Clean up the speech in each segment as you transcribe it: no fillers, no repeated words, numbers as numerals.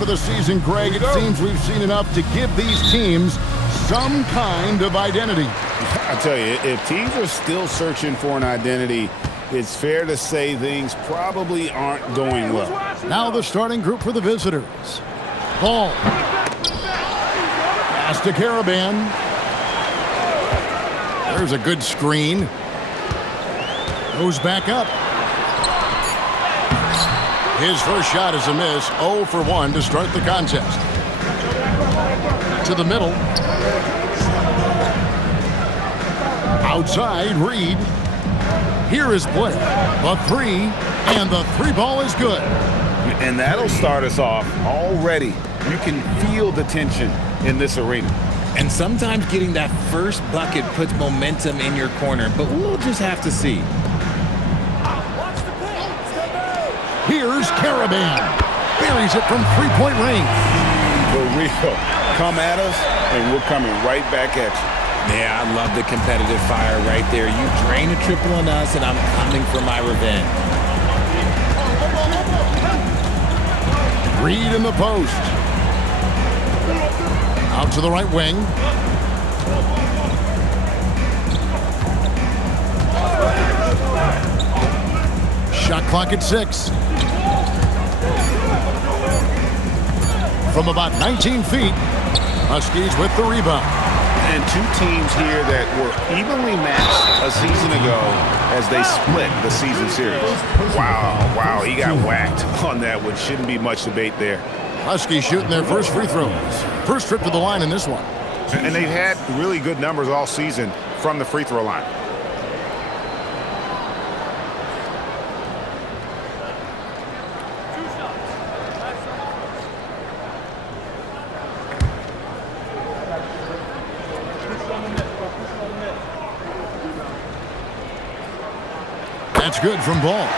start of the season, Greg, it seems we've seen enough to give these teams some kind of identity. I tell you, if teams are still searching for an identity, it's fair to say things probably aren't going well. Now the starting group for the visitors. Ball. Pass to Karaban. There's a good screen. Goes back up. His first shot is a miss. 0 for 1 to start the contest. To the middle. Outside, Reed. Here is Blake. The three, and the three ball is good. And that'll start us off already. You can feel the tension in this arena. And sometimes getting that first bucket puts momentum in your corner, but we'll just have to see. Here's Karaban. Buries it from three-point range. For real. Come at us, and we're coming right back at you. Yeah, I love the competitive fire right there. You drain a triple on us, and I'm coming for my revenge. Reed in the post. Out to the right wing. Shot clock at 6. From about 19 feet, Huskies with the rebound. And two teams here that were evenly matched a season ago as they split the season series. Wow, he got whacked on that one. Shouldn't be much debate there. Huskies shooting their first free throws. First trip to the line in this one. And they've had really good numbers all season from the free throw line. That's good from Ball.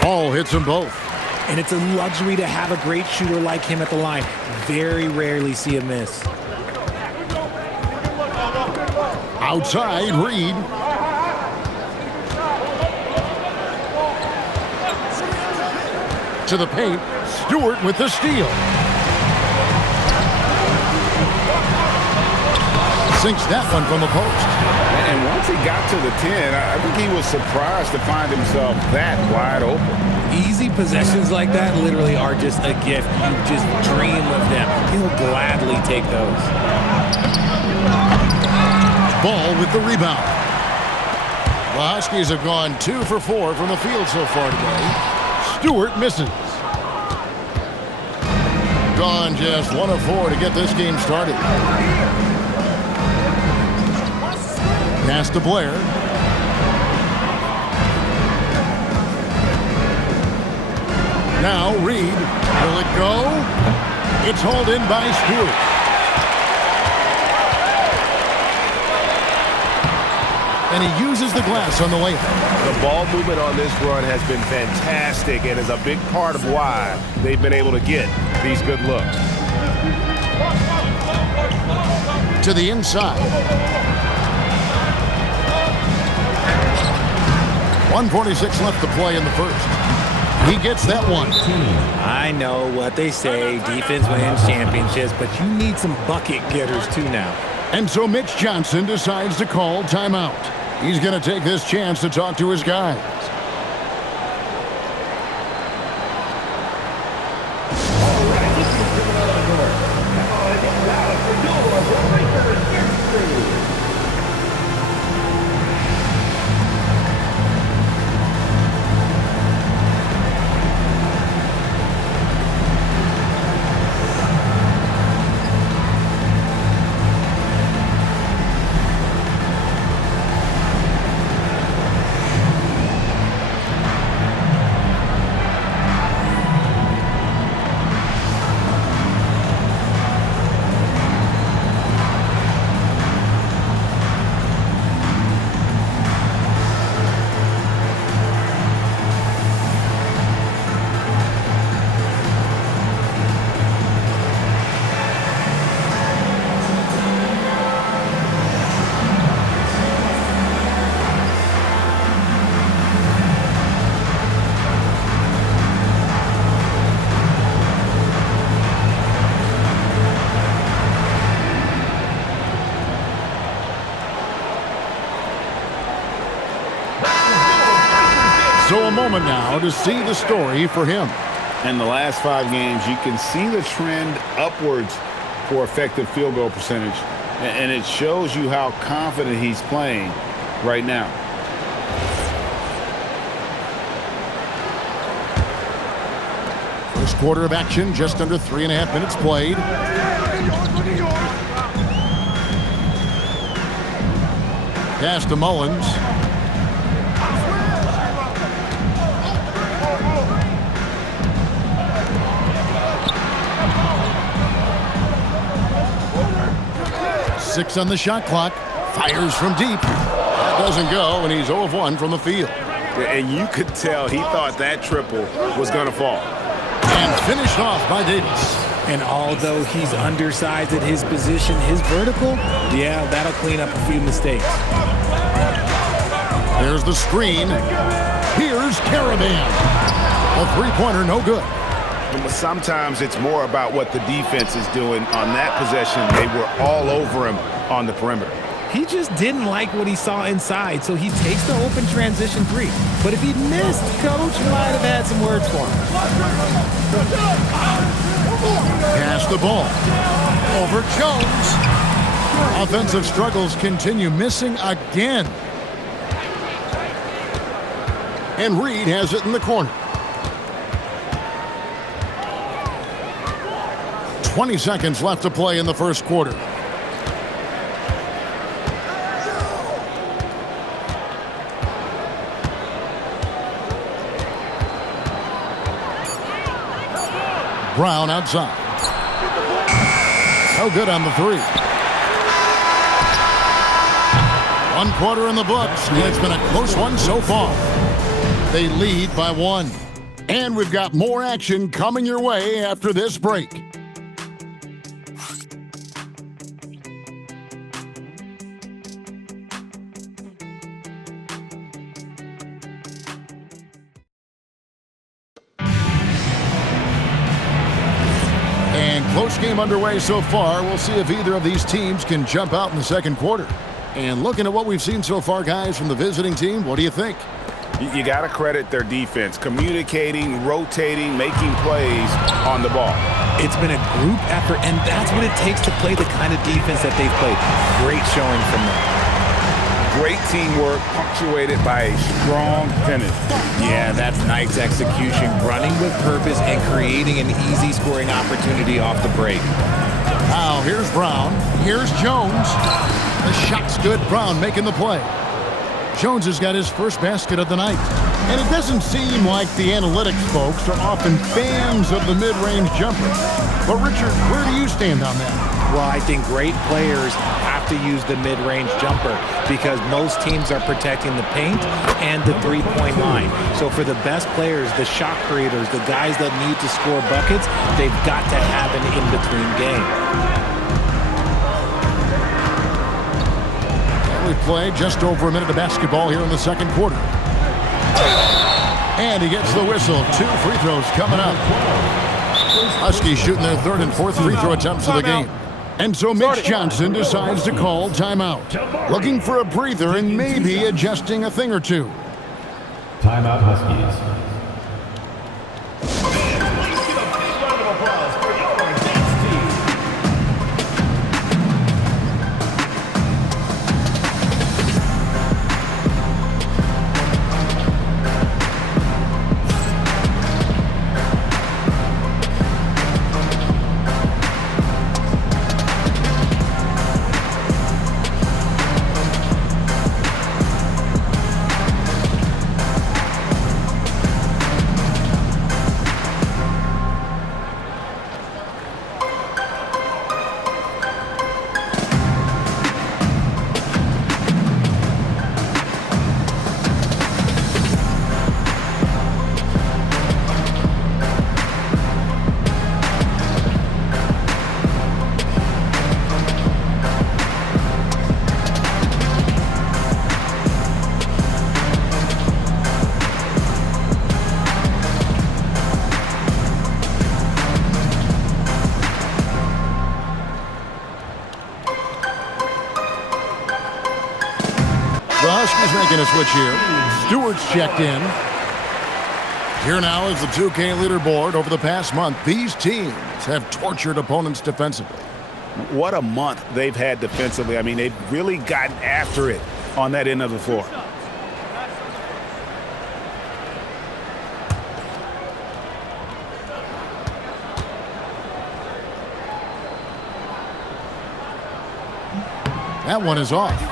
Ball hits them both. And it's a luxury to have a great shooter like him at the line. Very rarely see a miss. Outside, Reed. To the paint. Stewart with the steal. Sinks that one from the post. And once he got to the 10, I think he was surprised to find himself that wide open. Easy possessions like that literally are just a gift. You just dream of them. He'll gladly take those. Ball with the rebound. The Huskies have gone 2 for 4 from the field so far today. Stewart misses. Gone just 1 of 4 to get this game started. Pass to Blair. Now Reed. Will it go? It's hauled in by Stewart. And he uses the glass on the way. The ball movement on this run has been fantastic and is a big part of why they've been able to get these good looks. To the inside. 1:46 left to play in the first. He gets that one. I know what they say, defense wins championships, but you need some bucket getters too now. And so Mitch Johnson decides to call timeout. He's going to take this chance to talk to his guys. So a moment now to see the story for him. In the last 5 games, you can see the trend upwards for effective field goal percentage. And it shows you how confident he's playing right now. First quarter of action, just under 3.5 minutes played. Pass to Mullins. Six on the shot clock. Fires from deep. That doesn't go, and he's 0 of 1 from the field. And you could tell he thought that triple was going to fall. And finished off by Davis. And although he's undersized at his position, his vertical, yeah, that'll clean up a few mistakes. There's the screen. Here's Caravan. A three-pointer, no good. Sometimes it's more about what the defense is doing. On that possession, they were all over him on the perimeter. He just didn't like what he saw inside, so he takes the open transition 3. But if he'd missed, Coach might have had some words for him. Pass the ball. Over Jones. Offensive struggles continue, missing again. And Reed has it in the corner. 20 seconds left to play in the first quarter. Brown outside. No good on the 3. 1 quarter in the books, and it's been a close one so far. They lead by 1. And we've got more action coming your way after this break. Close game underway so far. We'll see if either of these teams can jump out in the second quarter. And looking at what we've seen so far, guys, from the visiting team, what do you think? You got to credit their defense, communicating, rotating, making plays on the ball. It's been a group effort, and that's what it takes to play the kind of defense that they've played. Great showing from them. Great teamwork punctuated by a strong finish. Yeah, that's Knight's execution, running with purpose and creating an easy scoring opportunity off the break. Now, here's Brown. Here's Jones. The shot's good. Brown making the play. Jones has got his first basket of the night. And it doesn't seem like the analytics folks are often fans of the mid-range jumper. But, Richard, where do you stand on that? Well, I think great players have to use the mid-range jumper because most teams are protecting the paint and the three-point line. So for the best players, the shot creators, the guys that need to score buckets, they've got to have an in-between game. We've played just over a minute of basketball here in the second quarter. And he gets the whistle. 2 free throws coming up. Huskies shooting their 3rd and 4th free throw attempts of the game. And so Mitch Johnson decides to call timeout. Looking for a breather and maybe adjusting a thing or two. Timeout Huskies. The Huskies making a switch here. Stewart's checked in. Here now is the 2K leaderboard. Over the past month, these teams have tortured opponents defensively. What a month they've had defensively. I mean, they've really gotten after it on that end of the floor. That one is off.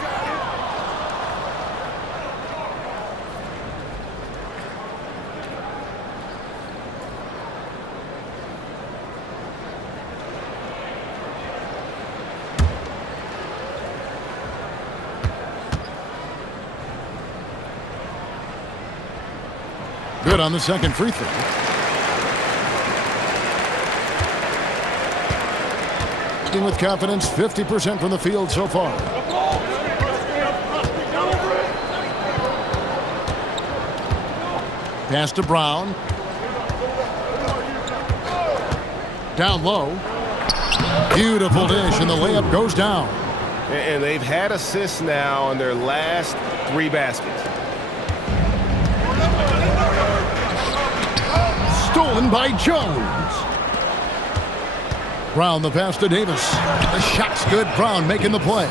Good on the second free throw. With confidence, 50% from the field so far. Pass to Brown. Down low. Beautiful dish, and the layup goes down. And they've had assists now on their last 3 baskets. Stolen by Jones. Brown the pass to Davis. The shot's good. Brown making the play.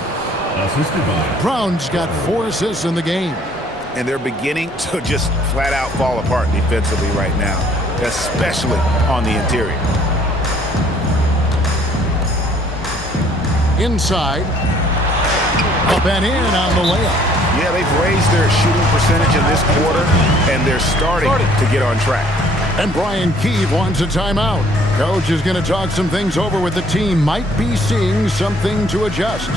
Brown's got 4 assists in the game. And they're beginning to just flat out fall apart defensively right now, especially on the interior. Inside. Up and in on the layup. Yeah, they've raised their shooting percentage in this quarter, and they're starting to get on track. And Brian Keefe wants a timeout. Coach is going to talk some things over with the team. Might be seeing something to adjust.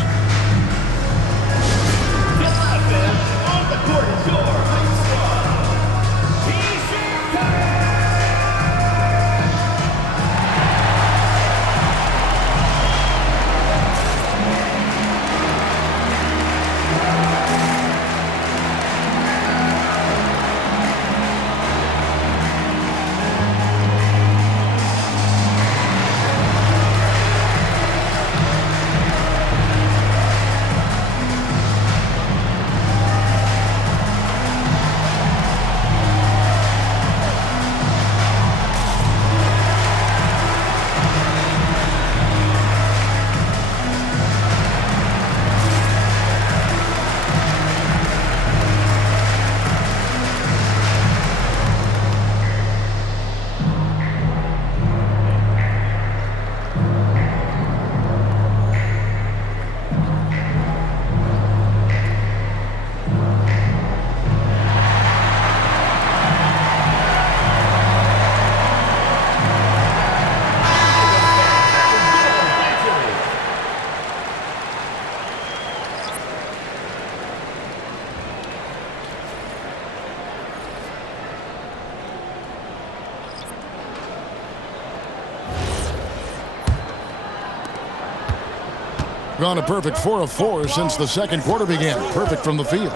Gone a perfect 4 of 4 since the second quarter began. Perfect from the field.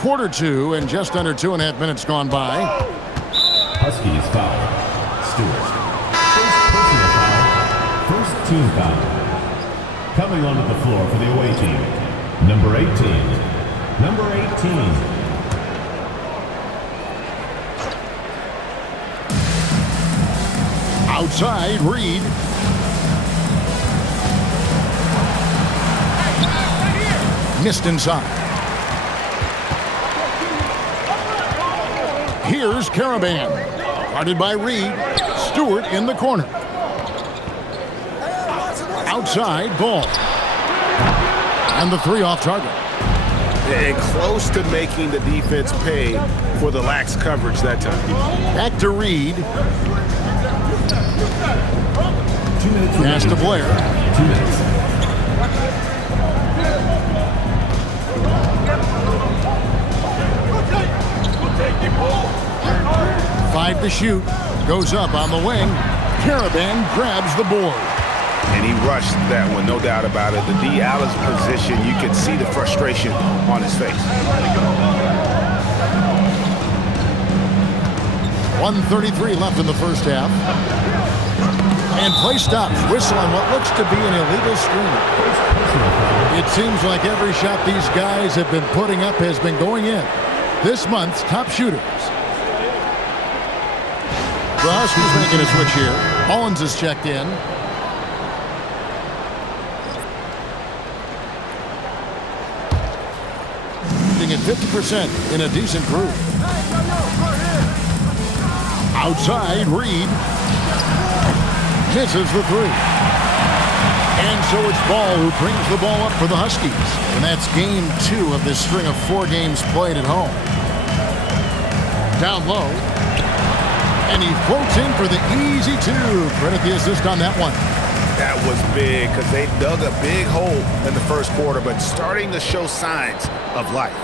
Quarter 2 and just under 2.5 minutes gone by. Huskies foul. Stewart. First personal foul. First team foul. Coming onto the floor for the away team. Number 18. Number 18. Outside, Reed. Missed inside. Here's Caravan. Guarded by Reed. Stewart in the corner. Outside, Ball. And the 3 off target. And close to making the defense pay for the lax coverage that time. Back to Reed. 2 minutes. Pass to Blair. 2 minutes. Five to shoot. Goes up on the wing. Caravan grabs the board. And he rushed that one, no doubt about it. The D out of position, you can see the frustration on his face. 1:33 left in the first half. And play stops. Whistle on what looks to be an illegal screen. It seems like every shot these guys have been putting up has been going in. this month's top shooters. The Huskies making a switch here. Owens is checked in. At 50% in a decent group. Outside, Reed misses the three. And so it's Ball who brings the ball up for the Huskies. And that's game 2 of this string of 4 games played at home. Down low. And he floats in for the easy 2. Credit the assist on that one. That was big because they dug a big hole in the first quarter, but starting to show signs of life.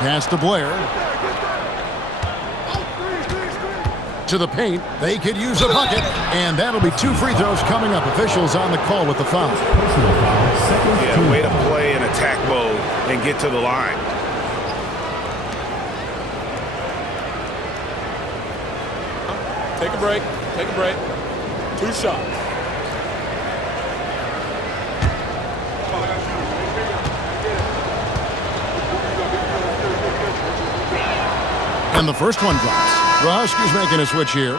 Pass to Blair. To the paint. They could use a bucket. And that'll be 2 free throws coming up. Officials on the call with the foul. Yeah, way to play in attack mode and get to the line. Take a break. Take a break. 2 shots. And the first one drops. The Huskies making a switch here.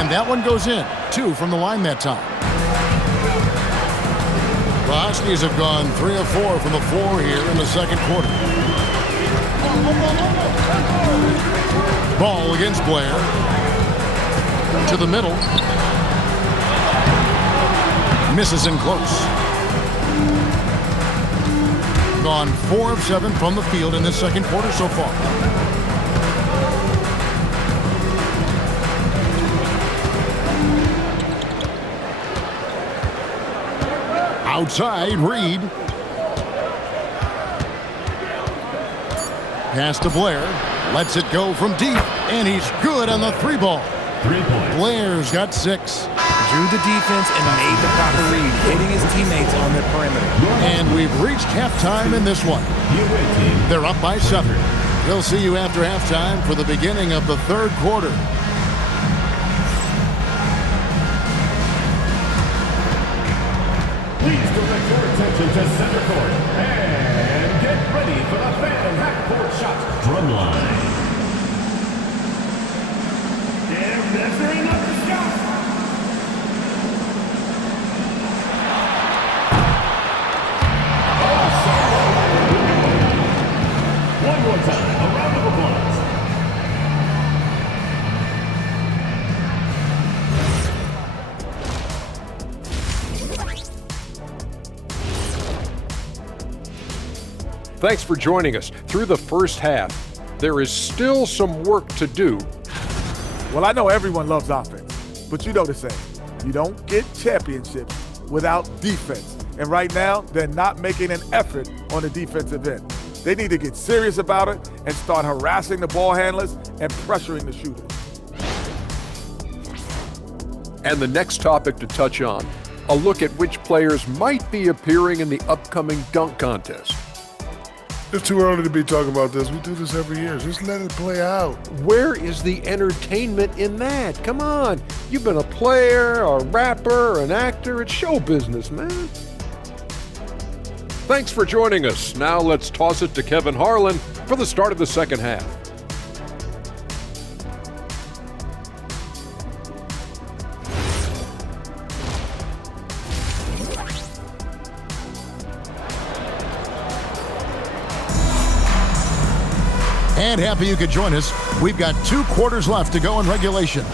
And that one goes in. 2 from the line that time. The Huskies have gone 3 of 4 from the floor here in the second quarter. Ball against Blair. To the middle. Misses in close. Gone 4 of 7 from the field in this second quarter so far. Outside, Reed. Pass to Blair. Lets it go from deep. And he's good on the 3 ball. 3 points. Blair's got 6. Drew the defense and made the proper read, hitting his teammates on the perimeter. And we've reached halftime in this one. They're up by 7. We'll see you after halftime for the beginning of the third quarter. Please direct your attention to center court and get ready for the Phantom half-court shot drum line. They're measuring up the shot. One more time, a round of applause. Thanks for joining us. Through the first half, there is still some work to do. Well, I know everyone loves offense, but you know the saying. You don't get championships without defense. And right now, they're not making an effort on the defensive end. They need to get serious about it and start harassing the ball handlers and pressuring the shooters. And the next topic to touch on, a look at which players might be appearing in the upcoming dunk contest. It's too early to be talking about this. We do this every year. Just let it play out. Where is the entertainment in that? Come on. You've been a player, a rapper, an actor. It's show business, man. Thanks for joining us. Now let's toss it to Kevin Harlan for the start of the second half. And happy you could join us. We've got 2 quarters left to go in regulation.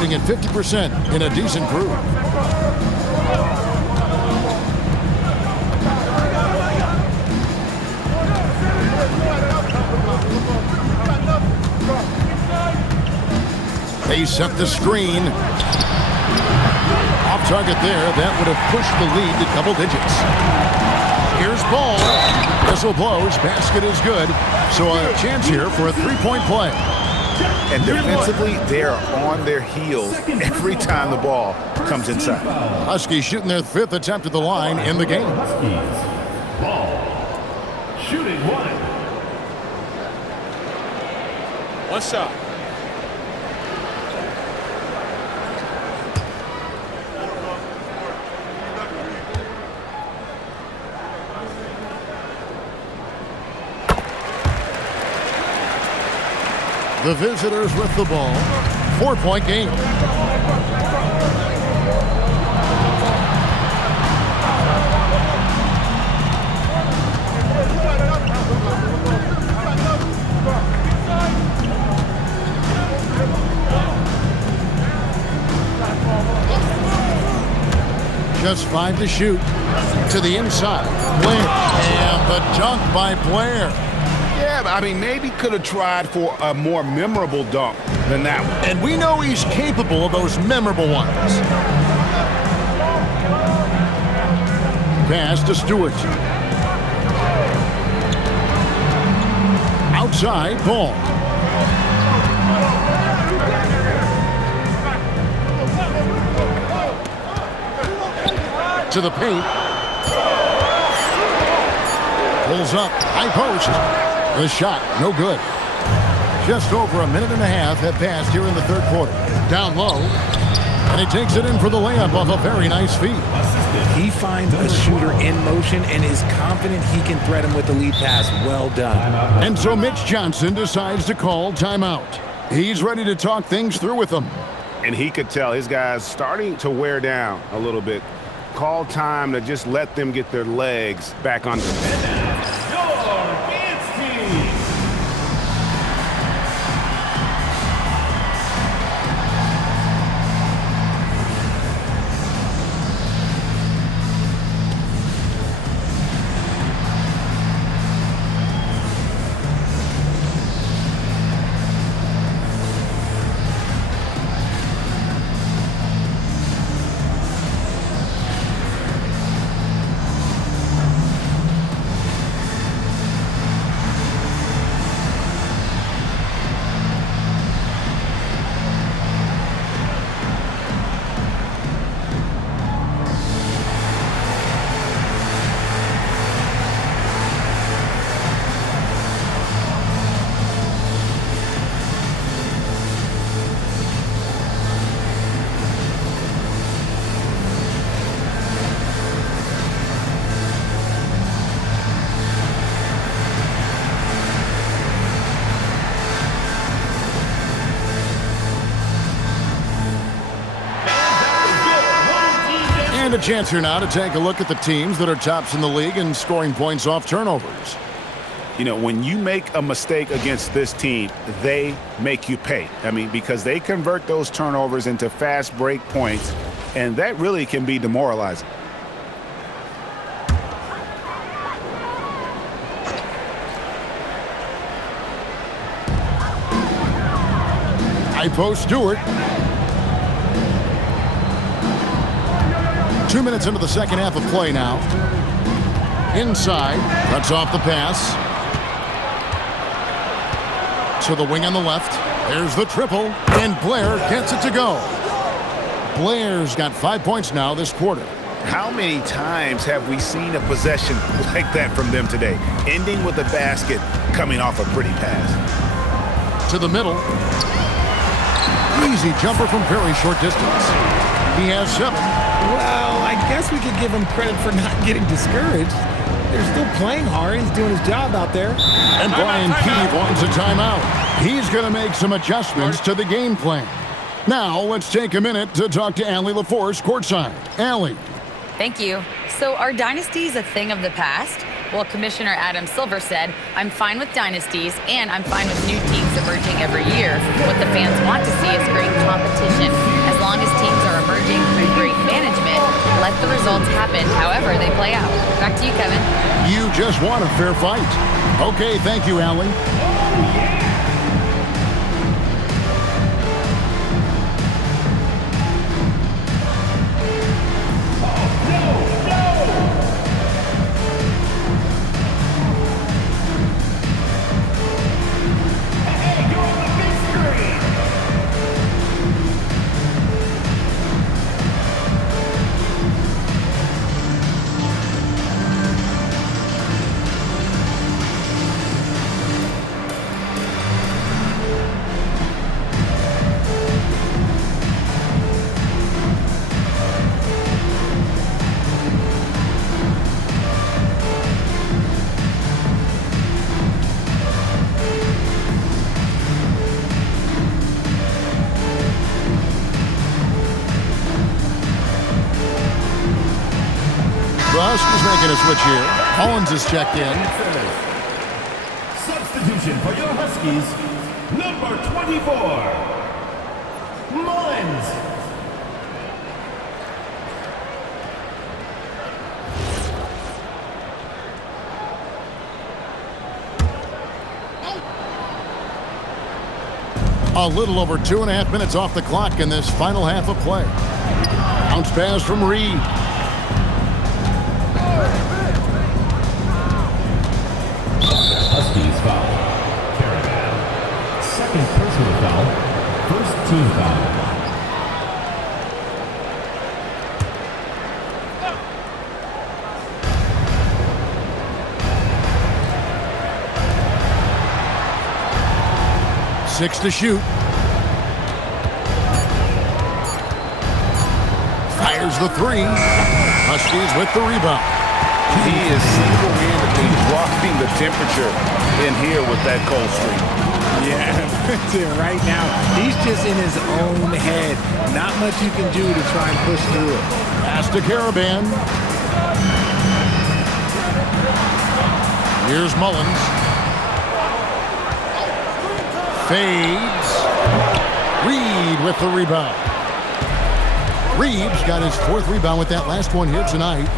Being at 50% in a decent group. They set the screen. Off target there. That would have pushed the lead to double digits. Here's Ball. Whistle blows. Basket is good. So a chance here for a 3-point play. And defensively, they are on their heels every time the ball comes inside. Huskies shooting their 5th attempt at the line in the game. Huskies. Ball. Shooting one. One shot. The visitors with the ball. 4-point game. Just 5 to shoot. To the inside. Blair. And the dunk by Blair. Yeah, I mean, maybe could have tried for a more memorable dunk than that one. And we know he's capable of those memorable ones. Pass to Stewart. Outside, ball. To the paint. Pulls up, high post. The shot, no good. Just over a minute and a half have passed here in the third quarter. Down low, and he takes it in for the layup off a very nice feed. He finds a shooter in motion and is confident he can thread him with the lead pass. Well done. And so Mitch Johnson decides to call timeout. He's ready to talk things through with them. And he could tell his guys starting to wear down a little bit. Call time to just let them get their legs back on. And a chance here now to take a look at the teams that are tops in the league in scoring points off turnovers. You know, when you make a mistake against this team, they make you pay. I mean, because they convert those turnovers into fast break points, and that really can be demoralizing. High post Stewart. 2 minutes into the second half of play now. Inside, cuts off the pass. To the wing on the left. There's the triple, and Blair gets it to go. Blair's got 5 points now this quarter. How many times have we seen a possession like that from them today, ending with a basket coming off a pretty pass? To the middle. Easy jumper from very short distance. He has 7. Well, I guess we could give him credit for not getting discouraged. They're still playing hard. He's doing his job out there. And Brian Keefe wants a timeout. He's going to make some adjustments to the game plan. Now, let's take a minute to talk to Allie LaForce courtside. Allie. Thank you. So are dynasties a thing of the past? Well, Commissioner Adam Silver said, I'm fine with dynasties and I'm fine with new teams emerging every year. What the fans want to see is great competition. As long as teams are emerging through great management, let the results happen however they play out. Back to you, Kevin. You just want a fair fight. Okay, thank you, Allie. The Huskies making a switch here. Mullins is checked in. Substitution for your Huskies, number 24, Mullins. A little over 2.5 minutes off the clock in this final half of play. Bounce pass from Reed. Huskies foul. Caravan. Second personal foul. First team foul. Six to shoot. Fires the three. Huskies with the rebound. He is single-handedly dropping the temperature in here with that cold streak. Yeah, right now, he's just in his own head. Not much you can do to try and push through it. Pass to Caravan. Here's Mullins. Fades. Reed with the rebound. Reeves got his fourth rebound with that last one here tonight.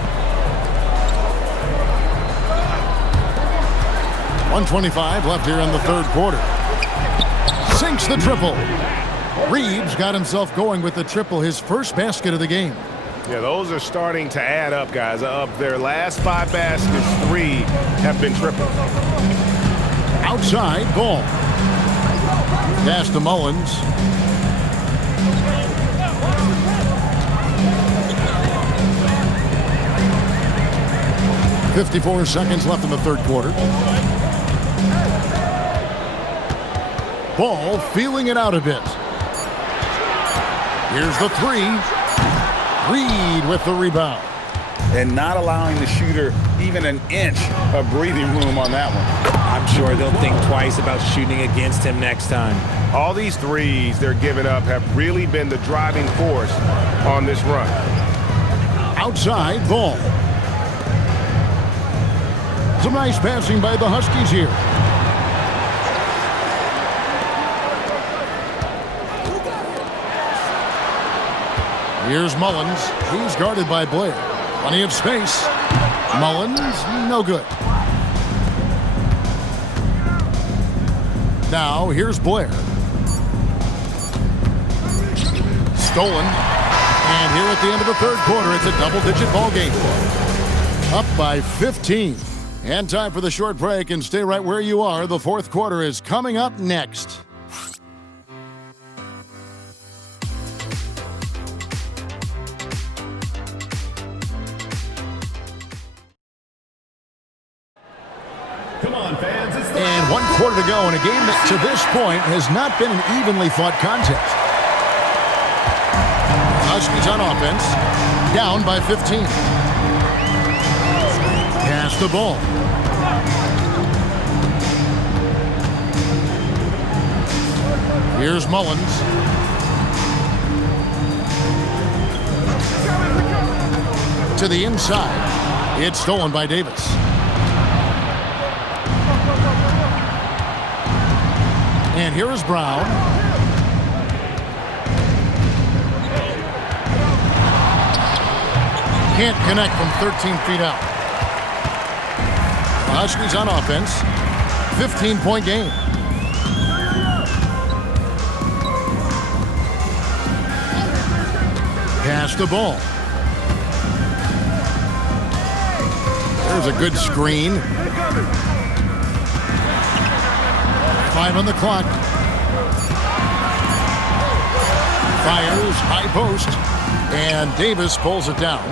1:25 left here in the third quarter. Sinks the triple. Reeves got himself going with the triple, his first basket of the game. Yeah, those are starting to add up, guys. Of their last 5 baskets, 3 have been triples. Outside, ball. Pass to Mullins. .54 seconds left in the third quarter. Ball feeling it out a bit. Here's the three. Reed with the rebound. And not allowing the shooter even an inch of breathing room on that one. I'm sure they'll think twice about shooting against him next time. All these threes they're giving up have really been the driving force on this run. Outside, ball. Some nice passing by the Huskies here. Here's Mullins. He's guarded by Blair. Plenty of space. Mullins, no good. Now, here's Blair. Stolen. And here at the end of the third quarter, it's a double-digit ball game. Up by 15. And time for the short break, and stay right where you are. The fourth quarter is coming up next. Come on, fans. It's the And 1 quarter to go in a game that to this point has not been an evenly fought contest. Huskies on offense, down by 15. Pass the ball. Here's Mullins. To the inside. It's stolen by Davis. And here is Brown. Can't connect from 13 feet out. The Huskies on offense. 15-point game. Pass the ball. There's a good screen. 5 on the clock. Fires, high post, and Davis pulls it down.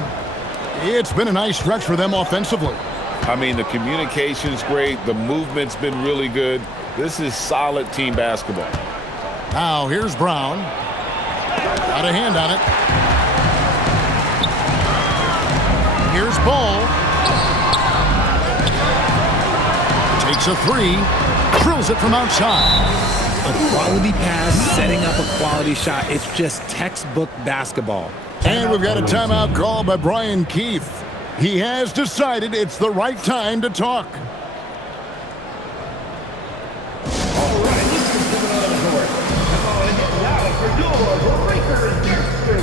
It's been a nice stretch for them offensively. I mean, the communication's great. The movement's been really good. This is solid team basketball. Now, here's Brown. Got a hand on it. Here's Ball. Takes a three. Drills it from outside. A quality pass, setting up a quality shot. It's just textbook basketball. And we've got a timeout call by Brian Keefe. He has decided it's the right time to talk. All right, let's get moving on the court. Now for your Breaker Dexter.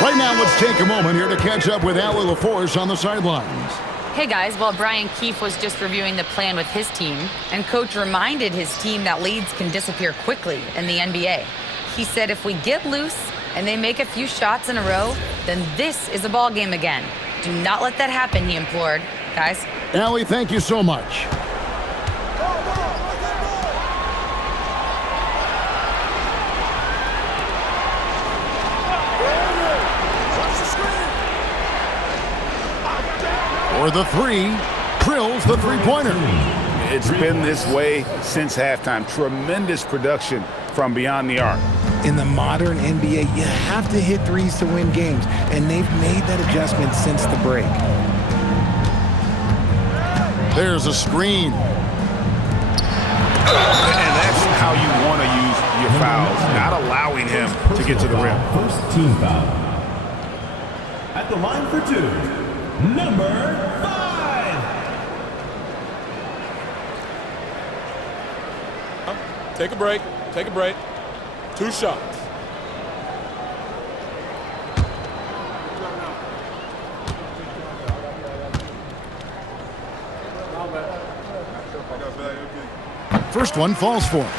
Right now, let's take a moment here to catch up with Allie LaForce on the sidelines. Hey guys, well, Brian Keefe was just reviewing the plan with his team, and coach reminded his team that leads can disappear quickly in the NBA. He said if we get loose and they make a few shots in a row, then this is a ball game again. Do not let that happen, he implored. Guys. Allie, thank you so much. For the three, drills the three-pointer. It's been this way since halftime. Tremendous production from beyond the arc. In the modern NBA, you have to hit threes to win games, and they've made that adjustment since the break. There's a screen. And that's how you want to use your fouls, not allowing him to get to the rim. First team foul. At the line for two, number 5. Take a break. Take a break. 2 shots. First one falls for him.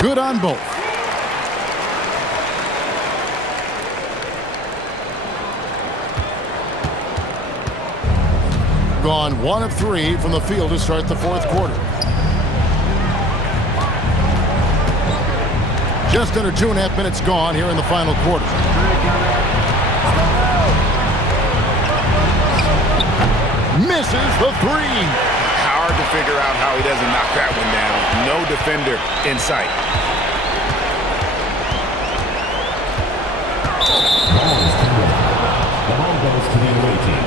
Good on both. Gone 1 of 3 from the field to start the fourth quarter. Just under 2.5 minutes gone here in the final quarter. Misses the three. Hard to figure out how he doesn't knock that one down. No defender in sight. The ball goes to the away team.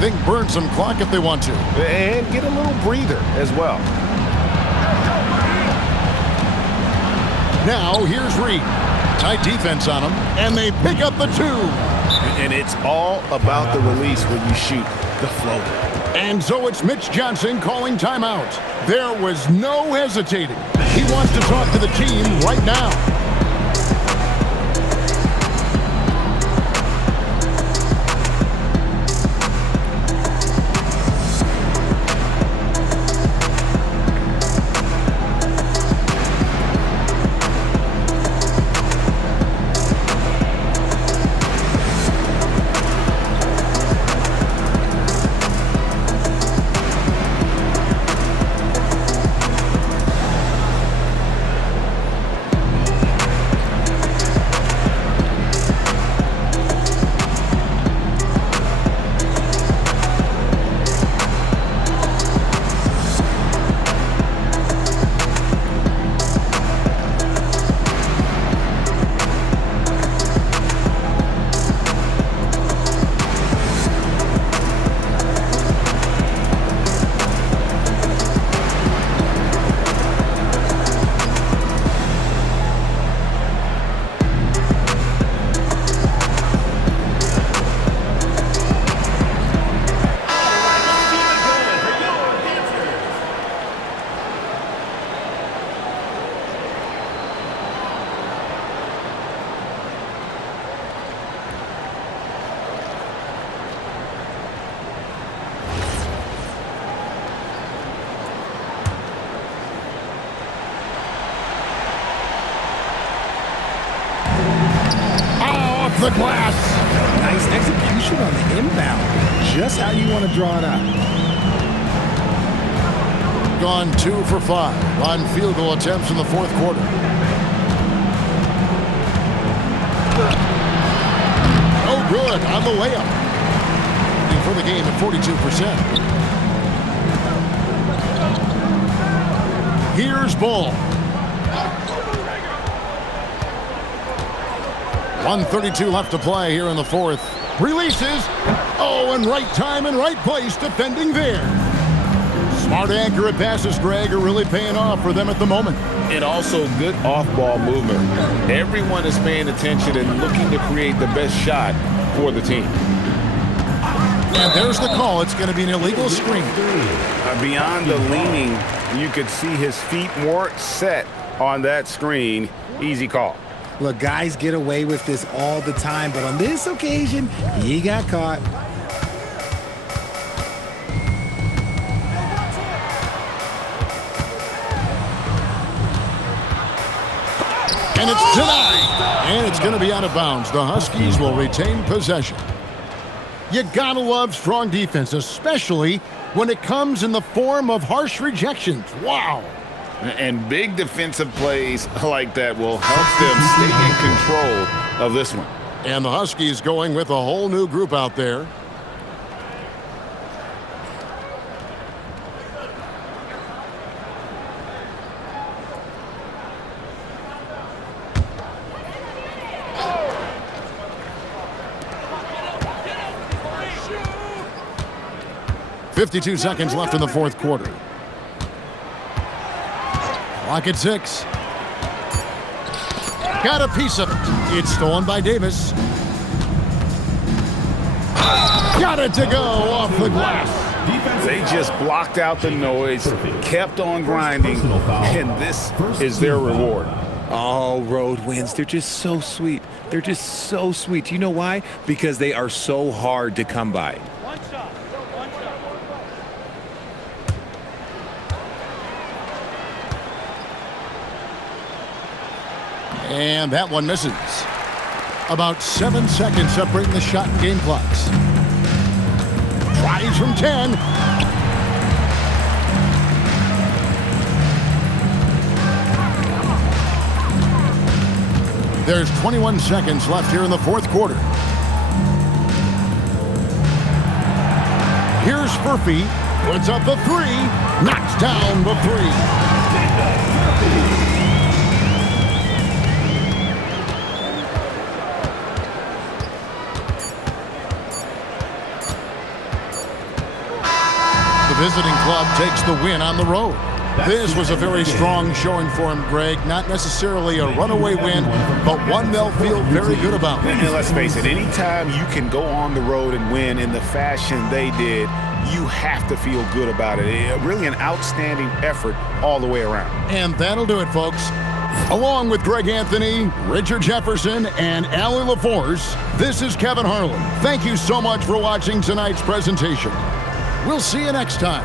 They can burn some clock if they want to. And get a little breather as well. Now, here's Reed. Tight defense on him, and they pick up the 2. And it's all about the release when you shoot the floater. And so it's Mitch Johnson calling timeout. There was no hesitating. He wants to talk to the team right now. the glass. Nice execution on the inbound. Just how you want to draw it up. Gone 2 for 5 on field goal attempts in the fourth quarter. No good on the layup. For the game at 42%. Here's Bull. 1:32 left to play here in the fourth. Releases. Oh, and right time and right place defending there. Smart, accurate passes, Greg, are really paying off for them at the moment. And also good off-ball movement. Everyone is paying attention and looking to create the best shot for the team. And there's the call. It's going to be an illegal screen. Beyond the leaning, you could see his feet more set on that screen. Easy call. Look, guys get away with this all the time, but on this occasion, he got caught. And it's denied. And it's going to be out of bounds. The Huskies will retain possession. You gotta love strong defense, especially when it comes in the form of harsh rejections. Wow. And big defensive plays like that will help them stay in control of this one. And the Huskies going with a whole new group out there. .52 seconds left in the fourth quarter. Clock at 6. Got a piece of it. It's stolen by Davis. Got it to go off the glass. They just blocked out the noise, kept on grinding, and this is their reward. Oh, road wins. They're just so sweet. They're just so sweet. You know why? Because they are so hard to come by. And that one misses. About 7 seconds separating the shot and game clocks. Tries from 10. There's 21 seconds left here in the fourth quarter. Here's Furphy. Puts up the 3. Knocks down the 3. Visiting club takes the win on the road. This was a very strong showing for him, Greg. Not necessarily a runaway win, but one they'll feel very good about. And let's face it, anytime you can go on the road and win in the fashion they did, you have to feel good about it. Really an outstanding effort all the way around. And that'll do it, folks. Along with Greg Anthony, Richard Jefferson, and Allie LaForce, this is Kevin Harlan. Thank you so much for watching tonight's presentation. We'll see you next time.